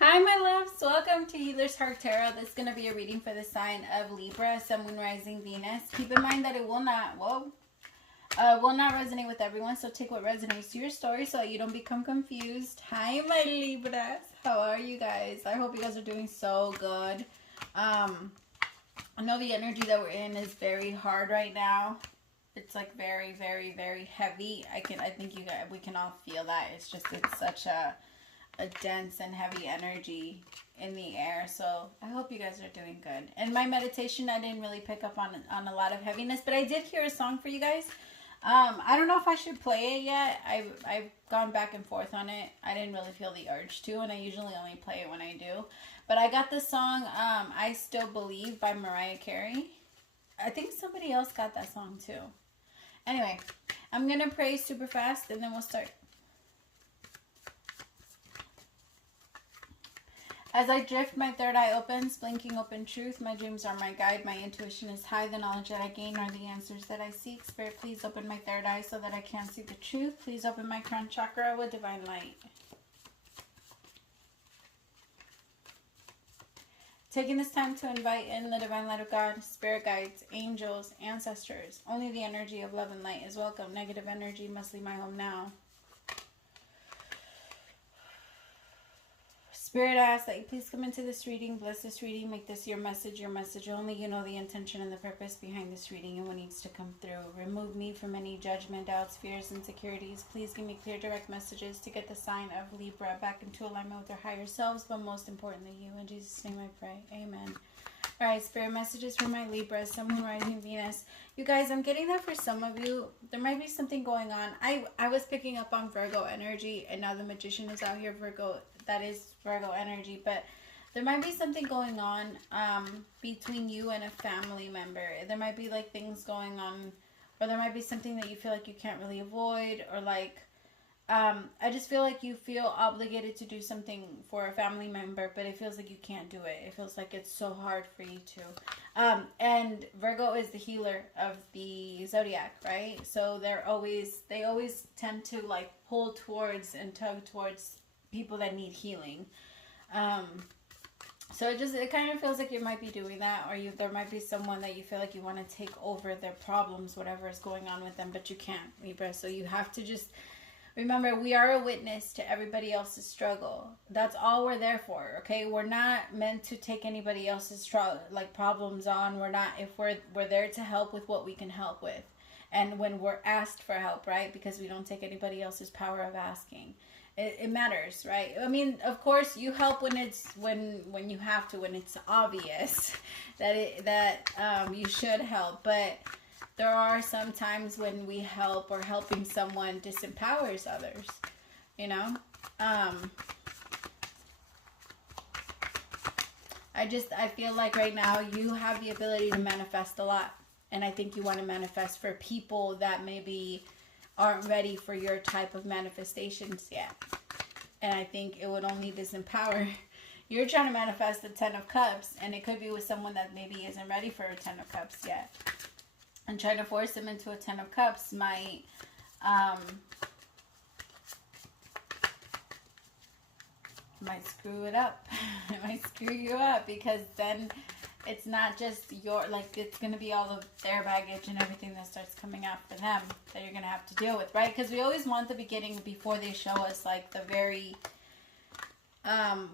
Hi, my loves. Welcome to Healer's Heart Tarot. This is going to be a reading for the sign of Libra, Sun, Moon, Rising, Venus. Keep in mind that it will not, will not resonate with everyone, so take what resonates to your story so that you don't become confused. Hi, my Libras. How are you guys? I hope you guys are doing so good. I know the energy that we're in is very hard right now. It's like very, very, very heavy. I think we can all feel that. It's such a dense and heavy energy in the air, so I hope you guys are doing good. In my meditation, I didn't really pick up on a lot of heaviness, but I did hear a song for you guys. I don't know if I should play it yet. I've gone back and forth on it. I didn't really feel the urge to, and I usually only play it when I do. But I got the song I Still Believe by Mariah Carey. I think somebody else got that song too. Anyway, I'm gonna pray super fast and then we'll start. As I drift, my third eye opens, blinking open truth. My dreams are my guide. My intuition is high. The knowledge that I gain are the answers that I seek. Spirit, please open my third eye so that I can see the truth. Please open my crown chakra with divine light. Taking this time to invite in the divine light of God, spirit guides, angels, ancestors. Only the energy of love and light is welcome. Negative energy must leave my home now. Spirit, I ask that you please come into this reading, bless this reading, make this your message only. You know the intention and the purpose behind this reading and what needs to come through. Remove me from any judgment, doubts, fears, insecurities. Please give me clear, direct messages to get the sign of Libra back into alignment with their higher selves, but most importantly, you. In Jesus' name I pray. Amen. Alright, spirit messages for my Libra, Sun, Moon, Rising, Venus. You guys, I'm getting that for some of you. There might be something going on. I was picking up on Virgo energy, and now the Magician is out here, Virgo. That is Virgo energy, but there might be something going on between you and a family member. There might be like things going on, or there might be something that you feel like you can't really avoid, or like I just feel like you feel obligated to do something for a family member, but it feels like you can't do it. It feels like it's so hard for you to. And Virgo is the healer of the zodiac, right? So they always tend to like pull towards and tug towards people that need healing. So it kind of feels like you might be doing that, or there might be someone that you feel like you want to take over their problems, whatever is going on with them, but you can't, Libra. So you have to just remember, we are a witness to everybody else's struggle. That's all we're there for, okay? We're not meant to take anybody else's problems on. We're there to help with what we can help with, and when we're asked for help, right? Because we don't take anybody else's power of asking. It matters, right? I mean, of course, you help when you have to, when it's obvious that you should help. But there are some times when we help, or helping someone disempowers others, you know? I feel like right now you have the ability to manifest a lot. And I think you want to manifest for people that maybe aren't ready for your type of manifestations yet. And I think it would only disempower. You're trying to manifest the 10 of Cups, and it could be with someone that maybe isn't ready for a 10 of Cups yet. And trying to force them into a 10 of Cups might screw it up. It might screw you up, because then it's not just it's going to be all of their baggage and everything that starts coming out for them that you're going to have to deal with, right? Because we always want the beginning before they show us like the very,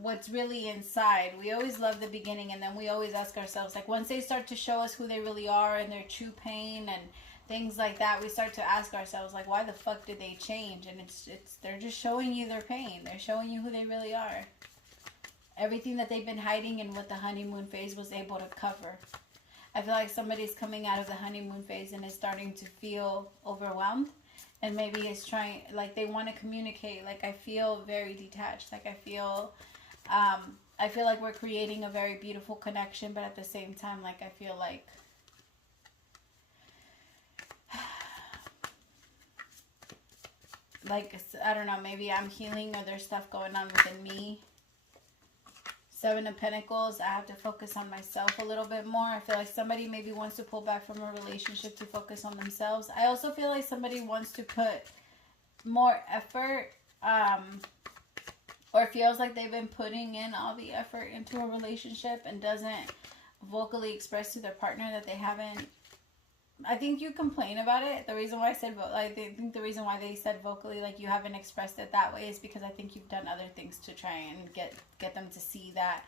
what's really inside. We always love the beginning, and then we always ask ourselves, like, once they start to show us who they really are and their true pain and things like that, we start to ask ourselves, like, why the fuck did they change? And they're just showing you their pain. They're showing you who they really are. Everything that they've been hiding and what the honeymoon phase was able to cover. I feel like somebody's coming out of the honeymoon phase and is starting to feel overwhelmed. And maybe is trying, like, they want to communicate. Like, I feel very detached. Like, I feel like we're creating a very beautiful connection. But at the same time, like, I feel like I don't know, maybe I'm healing, or there's stuff going on within me. 7 of Pentacles, I have to focus on myself a little bit more. I feel like somebody maybe wants to pull back from a relationship to focus on themselves. I also feel like somebody wants to put more effort or feels like they've been putting in all the effort into a relationship and doesn't vocally express to their partner that they haven't. I think you complain about it. The reason why I said, I think the reason why they said vocally, like, you haven't expressed it that way is because I think you've done other things to try and get them to see that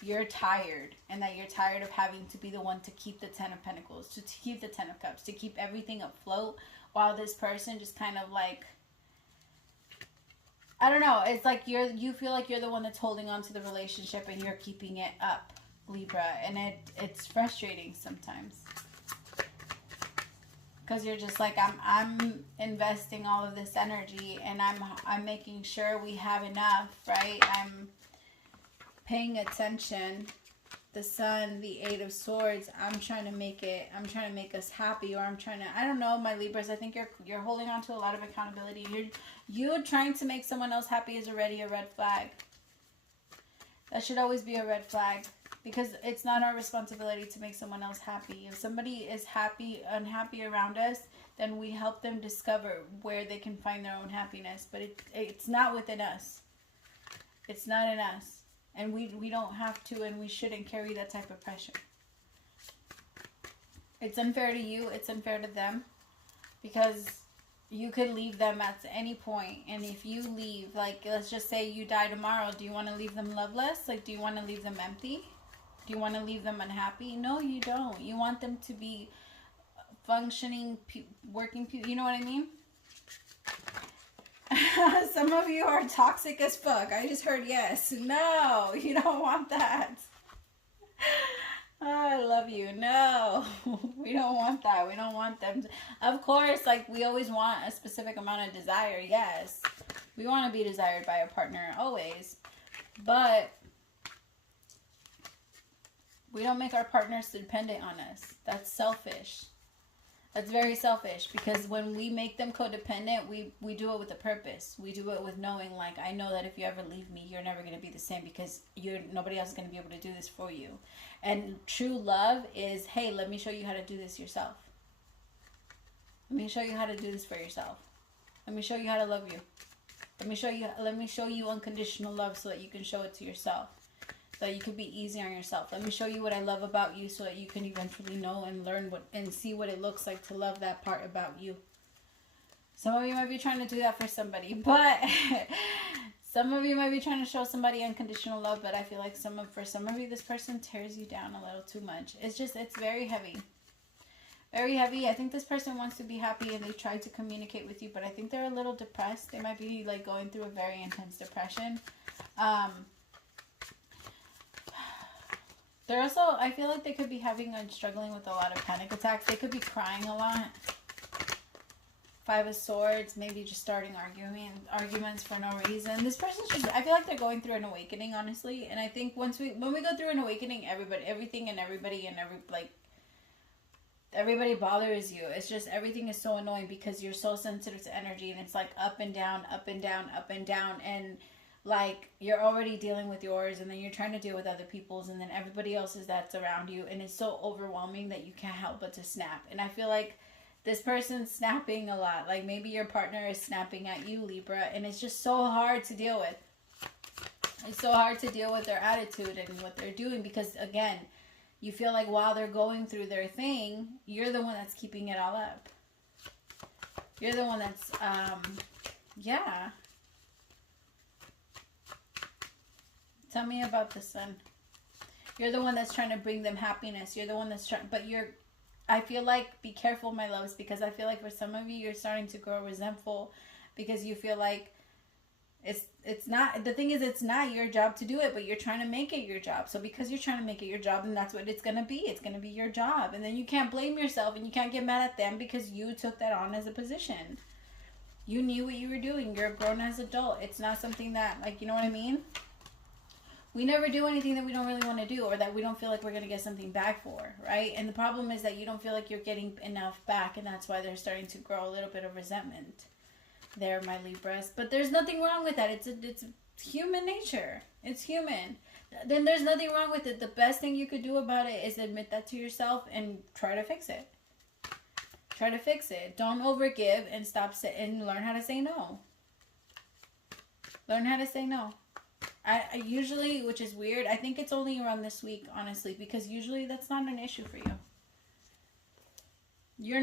you're tired, and that you're tired of having to be the one to keep the 10 of Pentacles, to keep the 10 of Cups, to keep everything afloat, while this person just kind of like, I don't know, it's like you feel like you're the one that's holding on to the relationship and you're keeping it up, Libra, and it's frustrating sometimes. Because you're just like, I'm investing all of this energy, and I'm making sure we have enough, right? I'm paying attention. The Sun, the 8 of Swords. I'm trying to make us happy, or I don't know, my Libras. I think you're holding on to a lot of accountability. You're trying to make someone else happy is already a red flag. That should always be a red flag. Because it's not our responsibility to make someone else happy. If somebody is unhappy around us, then we help them discover where they can find their own happiness. But it's not within us. It's not in us. And we don't have to, and we shouldn't carry that type of pressure. It's unfair to you. It's unfair to them. Because you could leave them at any point. And if you leave, like, let's just say you die tomorrow. Do you want to leave them loveless? Like, do you want to leave them empty? Do you want to leave them unhappy? No, you don't. You want them to be functioning, working people. You know what I mean? Some of you are toxic as fuck. I just heard yes. No, you don't want that. Oh, I love you. No, we don't want that. We don't want them to. Of course, like, we always want a specific amount of desire. Yes. We want to be desired by a partner always. But we don't make our partners dependent on us. That's selfish. That's very selfish, because when we make them codependent, we do it with a purpose. We do it with knowing, like, I know that if you ever leave me, you're never going to be the same, because nobody else is going to be able to do this for you. And true love is, hey, let me show you how to do this yourself. Let me show you how to do this for yourself. Let me show you how to love you. Let me show you unconditional love so that you can show it to yourself. So that you can be easy on yourself. Let me show you what I love about you so that you can eventually know and learn and see what it looks like to love that part about you. Some of you might be trying to do that for somebody, but some of you might be trying to show somebody unconditional love, but I feel like for some of you, this person tears you down a little too much. It's very heavy. Very heavy. I think this person wants to be happy, and they tried to communicate with you, but I think they're a little depressed. They might be like going through a very intense depression. They're also, I feel like they could be struggling with a lot of panic attacks. They could be crying a lot. 5 of Swords, maybe just starting arguments for no reason. This person's just, I feel like they're going through an awakening, honestly. And I think when we go through an awakening, everybody bothers you. It's just, everything is so annoying because you're so sensitive to energy, and it's like up and down, up and down, up and down. And like, you're already dealing with yours, and then you're trying to deal with other people's, and then everybody else's that's around you, and it's so overwhelming that you can't help but to snap. And I feel like this person's snapping a lot. Like, maybe your partner is snapping at you, Libra, and it's just so hard to deal with. It's so hard to deal with their attitude and what they're doing, because, again, you feel like while they're going through their thing, you're the one that's keeping it all up. You're the one that's, yeah. Tell me about the Sun. You're the one that's trying to bring them happiness. You're the one that's trying, but I feel like, be careful, my loves, because I feel like for some of you, you're starting to grow resentful because you feel like it's not, the thing is, it's not your job to do it, but you're trying to make it your job. So because you're trying to make it your job, then that's what it's going to be. It's going to be your job. And then you can't blame yourself, and you can't get mad at them because you took that on as a position. You knew what you were doing. You're a grown-ass adult. It's not something that, like, you know what I mean? We never do anything that we don't really want to do, or that we don't feel like we're going to get something back for, right? And the problem is that you don't feel like you're getting enough back, and that's why they're starting to grow a little bit of resentment there, my Libras. But there's nothing wrong with that. It's human nature. It's human. Then there's nothing wrong with it. The best thing you could do about it is admit that to yourself and try to fix it. Try to fix it. Don't overgive, and and learn how to say no. Learn how to say no. I usually, which is weird, I think it's only around this week, honestly, because usually that's not an issue for you. You're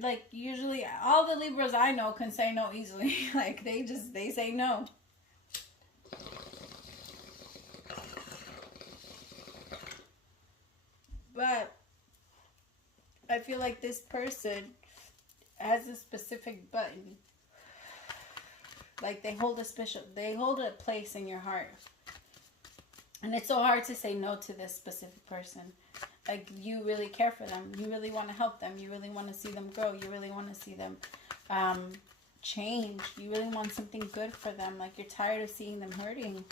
like, usually all the Libras I know can say no easily. Like, they say no. But I feel like this person has a specific button. Like, they hold a place in your heart. And it's so hard to say no to this specific person. Like, you really care for them. You really want to help them. You really want to see them grow. You really want to see them change. You really want something good for them. Like, you're tired of seeing them hurting.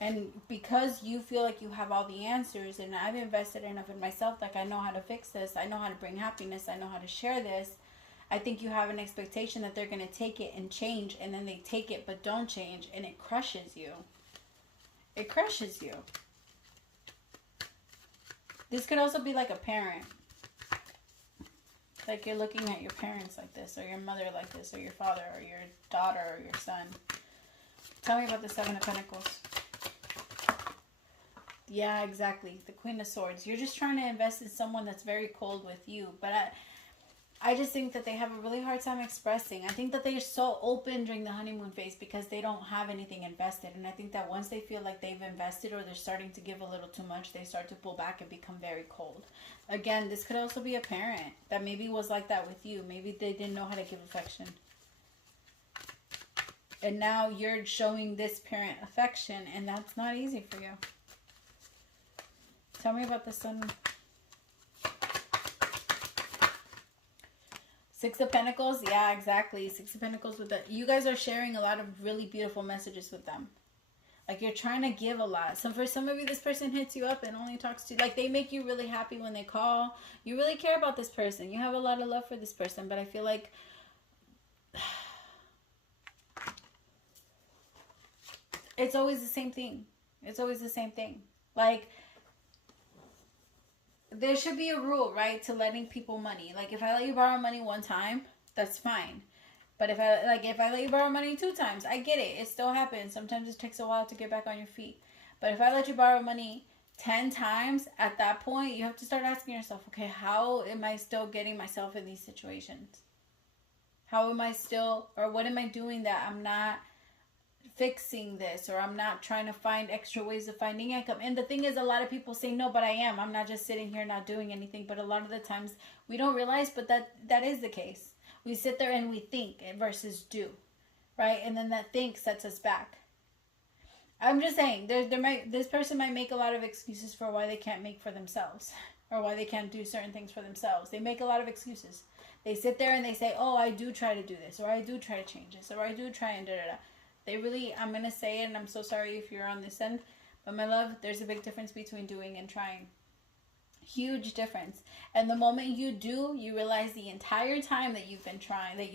And because you feel like you have all the answers, and I've invested enough in myself, like, I know how to fix this. I know how to bring happiness. I know how to share this. I think you have an expectation that they're going to take it and change, and then they take it but don't change, and it crushes you. It crushes you. This could also be like a parent. Like, you're looking at your parents like this, or your mother like this, or your father, or your daughter, or your son. Tell me about the Seven of Pentacles. Yeah, exactly. The Queen of Swords. You're just trying to invest in someone that's very cold with you. But I just think that they have a really hard time expressing. I think that they're so open during the honeymoon phase because they don't have anything invested. And I think that once they feel like they've invested, or they're starting to give a little too much, they start to pull back and become very cold. Again, this could also be a parent that maybe was like that with you. Maybe they didn't know how to give affection. And now you're showing this parent affection, and that's not easy for you. Tell me about the Sun. Six of Pentacles. Yeah, exactly. Six of Pentacles with you guys are sharing a lot of really beautiful messages with them. Like, you're trying to give a lot. So for some of you, this person hits you up and only talks to you. Like, they make you really happy when they call. You really care about this person. You have a lot of love for this person. But I feel like it's always the same thing. It's always the same thing. Like, there should be a rule, right, to lending people money. Like, if I let you borrow money one time, that's fine. But if I let you borrow money 2 times, I get it. It still happens. Sometimes it takes a while to get back on your feet. But if I let you borrow money 10 times, at that point, you have to start asking yourself, okay, how am I still getting myself in these situations? How am I still, or what am I doing that I'm not fixing this, or I'm not trying to find extra ways of finding income? And the thing is, a lot of people say, no, but I am. I'm not just sitting here not doing anything. But a lot of the times we don't realize, but that is the case. We sit there and we think versus do, right? And then that think sets us back. I'm just saying, this person might make a lot of excuses for why they can't make for themselves, or why they can't do certain things for themselves. They make a lot of excuses. They sit there and they say, oh, I do try to do this, or I do try to change this, or I do try and da-da-da. They really, I'm going to say it, and I'm so sorry if you're on this end, but my love, there's a big difference between doing and trying. Huge difference. And the moment you do, you realize the entire time that you've been trying, that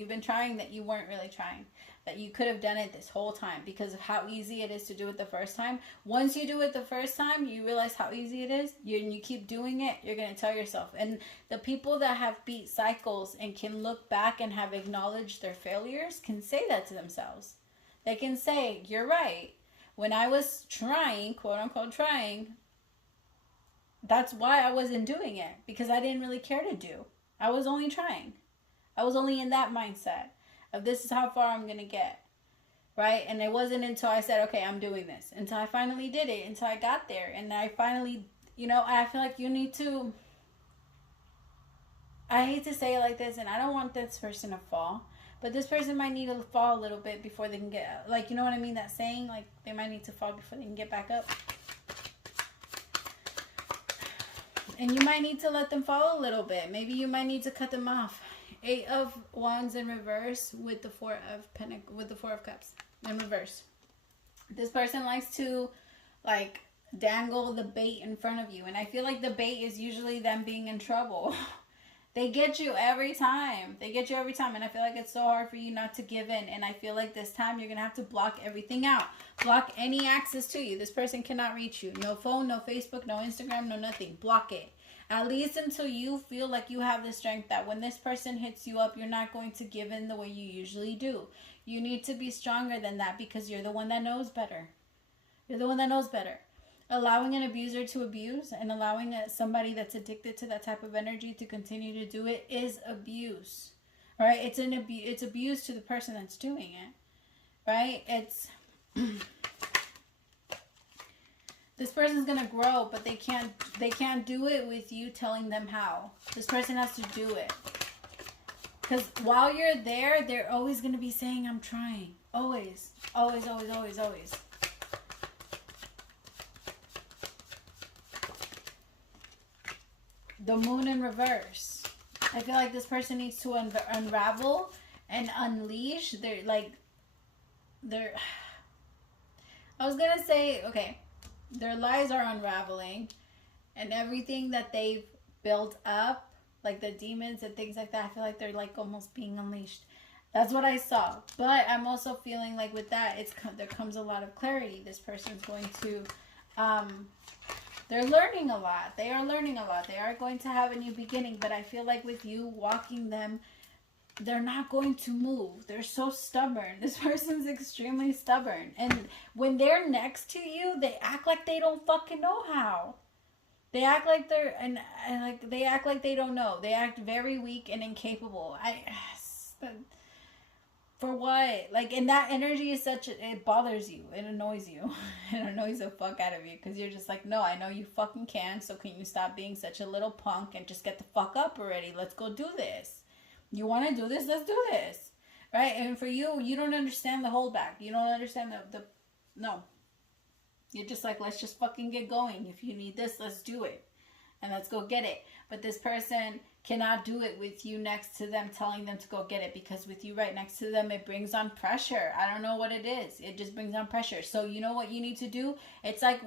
you weren't really trying, that you could have done it this whole time because of how easy it is to do it the first time. Once you do it the first time, you realize how easy it is, and you keep doing it, you're going to tell yourself. And the people that have beat cycles and can look back and have acknowledged their failures can say that to themselves. They can say, you're right. When I was trying, quote unquote trying, that's why I wasn't doing it. Because I didn't really care to do. I was only trying. I was only in that mindset of this is how far I'm going to get. Right? And it wasn't until I said, okay, I'm doing this. Until I finally did it. Until I got there. And I finally, I feel like you need to, I hate to say it like this, and I don't want this person to fall. But this person might need to fall a little bit before they can get, like, you know what I mean? That saying, like, they might need to fall before they can get back up. And you might need to let them fall a little bit. Maybe you might need to cut them off. 8 of Wands in reverse with the 4 of Cups in reverse. This person likes to, like, dangle the bait in front of you. And I feel like the bait is usually them being in trouble. They get you every time. They get you every time. And I feel like it's so hard for you not to give in. And I feel like this time you're going to have to block everything out. Block any access to you. This person cannot reach you. No phone, no Facebook, no Instagram, no nothing. Block it. At least until you feel like you have the strength that when this person hits you up, you're not going to give in the way you usually do. You need to be stronger than that because you're the one that knows better. You're the one that knows better. Allowing an abuser to abuse and allowing somebody that's addicted to that type of energy to continue to do it is abuse. Right? It's abuse to the person that's doing it. Right? This person's gonna grow, but they can't do it with you telling them how. This person has to do it. Because while you're there, they're always gonna be saying, I'm trying. Always. Always, always, always, always. The moon in reverse. I feel like this person needs to unravel and unleash. I was gonna say, okay, their lies are unraveling, and everything that they've built up, like the demons and things like that, I feel like they're like almost being unleashed. That's what I saw. But I'm also feeling like with that, there comes a lot of clarity. This person's going to, they're learning a lot. They are learning a lot. They are going to have a new beginning. But I feel like with you walking them, they're not going to move. They're so stubborn. This person's extremely stubborn. And when they're next to you, they act like they don't fucking know how. They act like they're, and like they act like they don't know. They act very weak and incapable. For what? Like, and that energy is it bothers you. It annoys you. It annoys the fuck out of you. Because you're just like, no, I know you fucking can. So can you stop being such a little punk and just get the fuck up already? Let's go do this. You want to do this? Let's do this. Right? And for you, you don't understand the holdback. You don't understand no. You're just like, let's just fucking get going. If you need this, let's do it. And let's go get it. But this person cannot do it with you next to them, telling them to go get it. Because with you right next to them, it brings on pressure. I don't know what it is. It just brings on pressure. So you know what you need to do? It's like,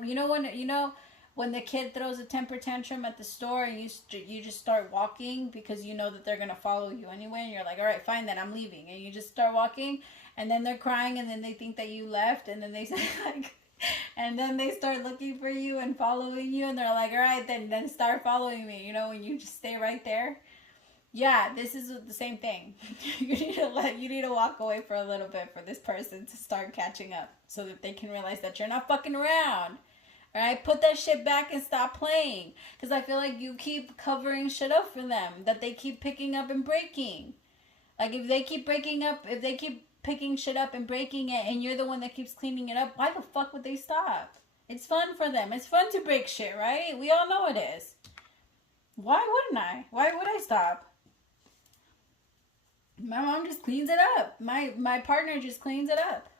when the kid throws a temper tantrum at the store and you just start walking because you know that they're going to follow you anyway. And you're like, all right, fine, then I'm leaving. And you just start walking. And then they're crying. And then they think that you left. And then they say like... And then they start looking for you and following you, and they're like, all right, then start following me, when you just stay right there. Yeah, this is the same thing. You need to walk away for a little bit for this person to start catching up so that they can realize that you're not fucking around. All right, put that shit back and stop playing. Because I feel like you keep covering shit up for them that they keep picking up and breaking. Like, if they keep picking shit up and breaking it, and you're the one that keeps cleaning it up, why the fuck would they stop? It's fun for them. It's fun to break shit, right? We all know it is. Why wouldn't I? Why would I stop? My mom just cleans it up. My partner just cleans it up.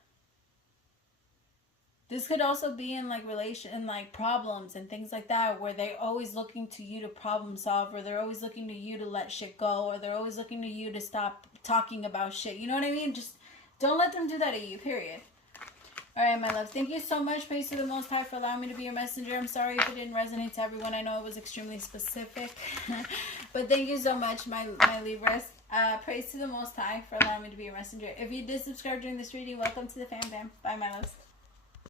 This could also be in like problems and things like that, where they're always looking to you to problem solve, or they're always looking to you to let shit go, or they're always looking to you to stop talking about shit. You know what I mean? Just don't let them do that to you, period. All right, my loves. Thank you so much. Praise to the Most High for allowing me to be your messenger. I'm sorry if it didn't resonate to everyone. I know it was extremely specific. But thank you so much, my Libras. Praise to the Most High for allowing me to be your messenger. If you did subscribe during this reading, welcome to the fam. Bye, my loves.